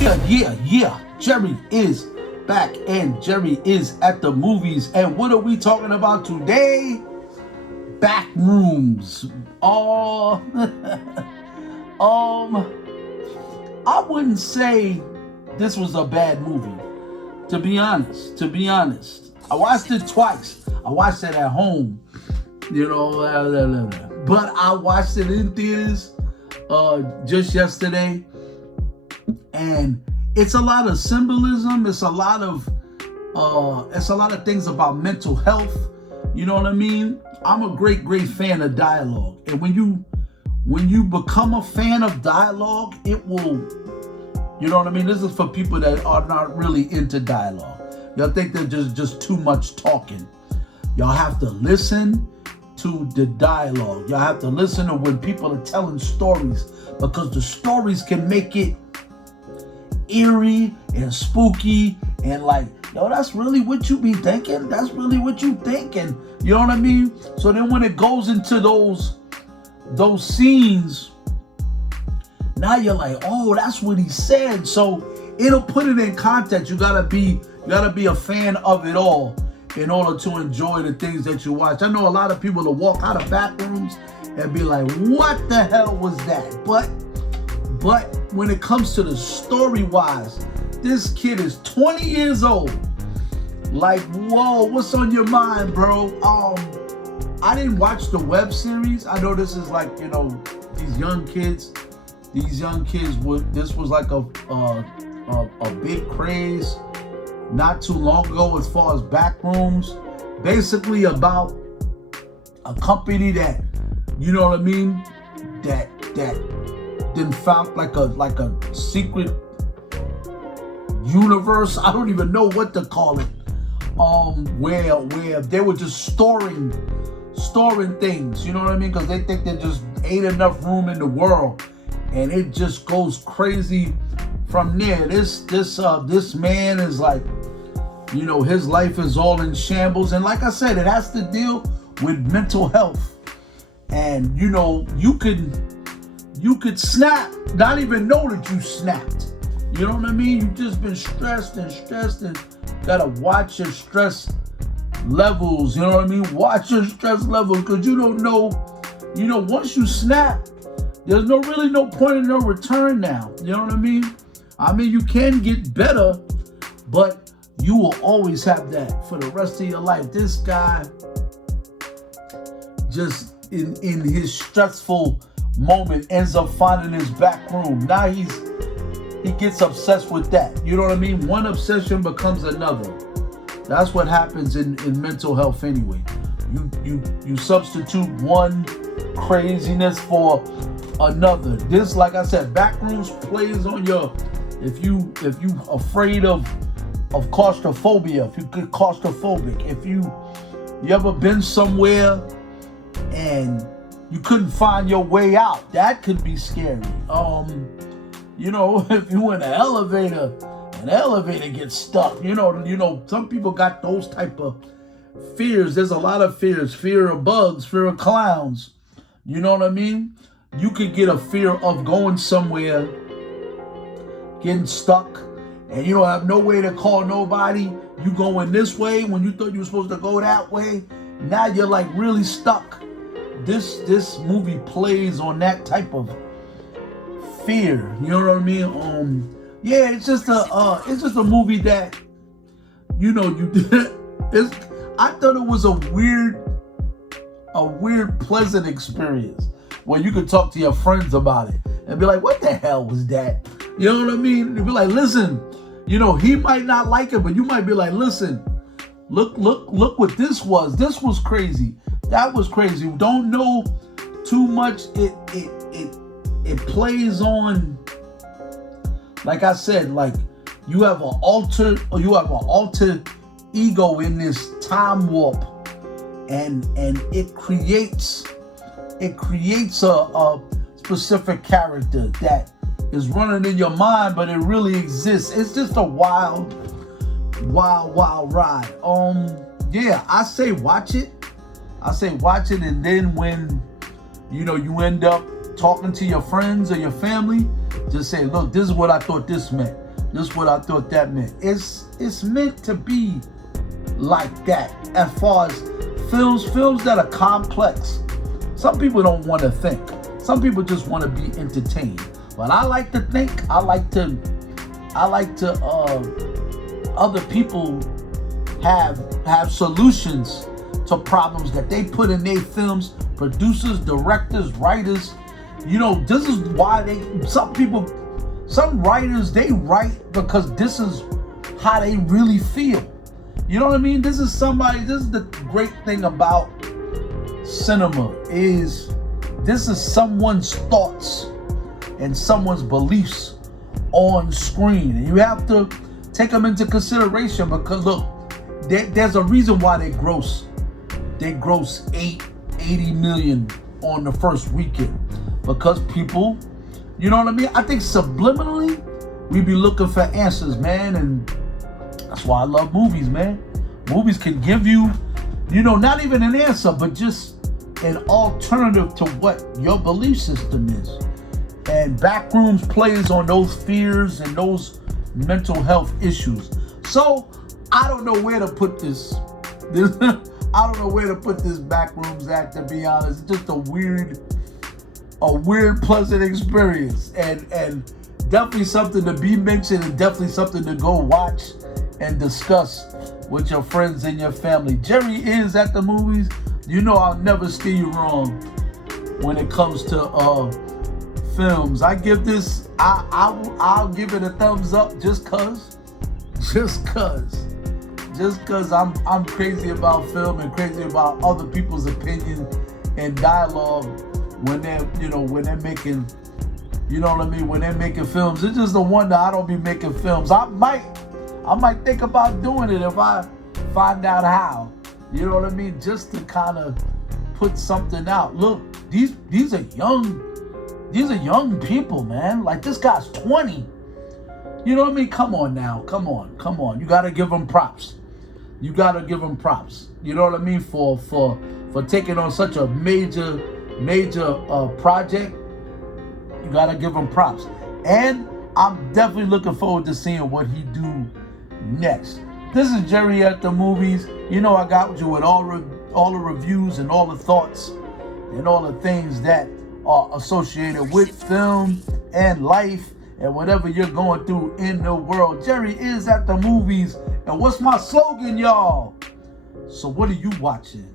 Yeah. Jerry is back, and Jerry is at the movies. And what are we talking about today? Backrooms. Oh, I wouldn't say this was a bad movie. To be honest, I watched it twice. I watched it at home, but I watched it in theaters just yesterday, and it's a lot of symbolism. It's a lot of things about mental health. You know what I mean? I'm a great fan of dialogue, and when you become a fan of dialogue, it will. You know what I mean? This is for people that are not really into dialogue. Y'all think they're just too much talking. Y'all have to listen to the dialogue. Y'all have to listen to when people are telling stories, because the stories can make it eerie and spooky and like, yo, that's really what you be thinking? That's really what you thinking? You know what I mean? So then when it goes into those scenes, now you're like, oh, that's what he said. So it'll put it in context. You gotta be a fan of it all in order to enjoy the things that you watch. I know a lot of people will walk out of Backrooms and be like, what the hell was that? But when it comes to the story-wise, this kid is 20 years old. Like, whoa, what's on your mind, bro? I didn't watch the web series. I know this is like, these young kids. This was like a big craze not too long ago as far as Backrooms. Basically about a company that, you know what I mean, that then found like a secret universe. I don't even know what to call it. Where they were just storing things, you know what I mean? Because they think there just ain't enough room in the world. And it just goes crazy from there. This man is like, his life is all in shambles. And like I said, it has to deal with mental health. And you could snap, not even know that you snapped. You know what I mean? You've just been stressed and gotta watch your stress levels. You know what I mean? Watch your stress levels, because you don't know, once you snap, there's really no point in no return now. You know what I mean? I mean, you can get better, but you will always have that for the rest of your life. This guy, just in his stressful moment, ends up finding his back room. Now he gets obsessed with that. You know what I mean? One obsession becomes another. That's what happens in mental health anyway. You substitute one craziness for another. This, like I said, Backrooms plays on your, if you afraid of claustrophobia, if you get claustrophobic, if you ever been somewhere and you couldn't find your way out, that could be scary. If you in an elevator gets stuck, some people got those type of fears. There's a lot of fears. Fear of bugs, fear of clowns. You know what I mean? You could get a fear of going somewhere, getting stuck, and you don't have no way to call nobody. You going this way when you thought you were supposed to go that way. Now you're like really stuck. This movie plays on that type of fear. You know what I mean? Yeah, it's just a movie that, I thought it was a weird, pleasant experience where you could talk to your friends about it and be like, what the hell was that? You know what I mean? You'd be like, listen, he might not like it, but you might be like, listen, look what this was. This was crazy. That was crazy. Don't know too much. It plays on, like I said, like you have an alter ego in this time warp, and it creates a specific character that is running in your mind, but it really exists. It's just a wild ride. Yeah, I say watch it, and then when you end up talking to your friends or your family, just say, look, this is what I thought this meant. This is what I thought that meant. It's meant to be like that as far as films that are complex. Some people don't want to think. Some people just want to be entertained. But I like to think. I like to other people have solutions to problems that they put in their films. Producers, directors, writers. You know, this is why some writers, they write because this is how they really feel. You know what I mean? This is the great thing about cinema is this is someone's thoughts and someone's beliefs on screen. And you have to take them into consideration because look, there's a reason why they gross 80 million on the first weekend. Because people, you know what I mean? I think subliminally, we be looking for answers, man. And that's why I love movies, man. Movies can give you, you know, not even an answer, but just an alternative to what your belief system is. And Backrooms plays on those fears and those mental health issues. So I don't know where to put this. I don't know where to put this Backrooms act, to be honest. It's just a weird, pleasant experience, and definitely something to be mentioned, and definitely something to go watch and discuss with your friends and your family. Jerry is at the movies. You know I'll never steer you wrong when it comes to films. I give this, I'll give it a thumbs up just cause I'm crazy about film and crazy about other people's opinion and dialogue when they're making, you know what I mean, when they're making films. It's just a wonder I don't be making films. I might think about doing it if I find out how. You know what I mean? Just to kind of put something out. Look, these are young people, man. Like, this guy's 20. You know what I mean? Come on now. Come on. You gotta give them props. You know what I mean? For taking on such a major project. You gotta give him props. And I'm definitely looking forward to seeing what he do next. This is Jerry at the Movies. You know I got you with all the reviews and all the thoughts and all the things that are associated with film and life and whatever you're going through in the world. Jerry is at the movies. And what's my slogan, y'all? So what are you watching?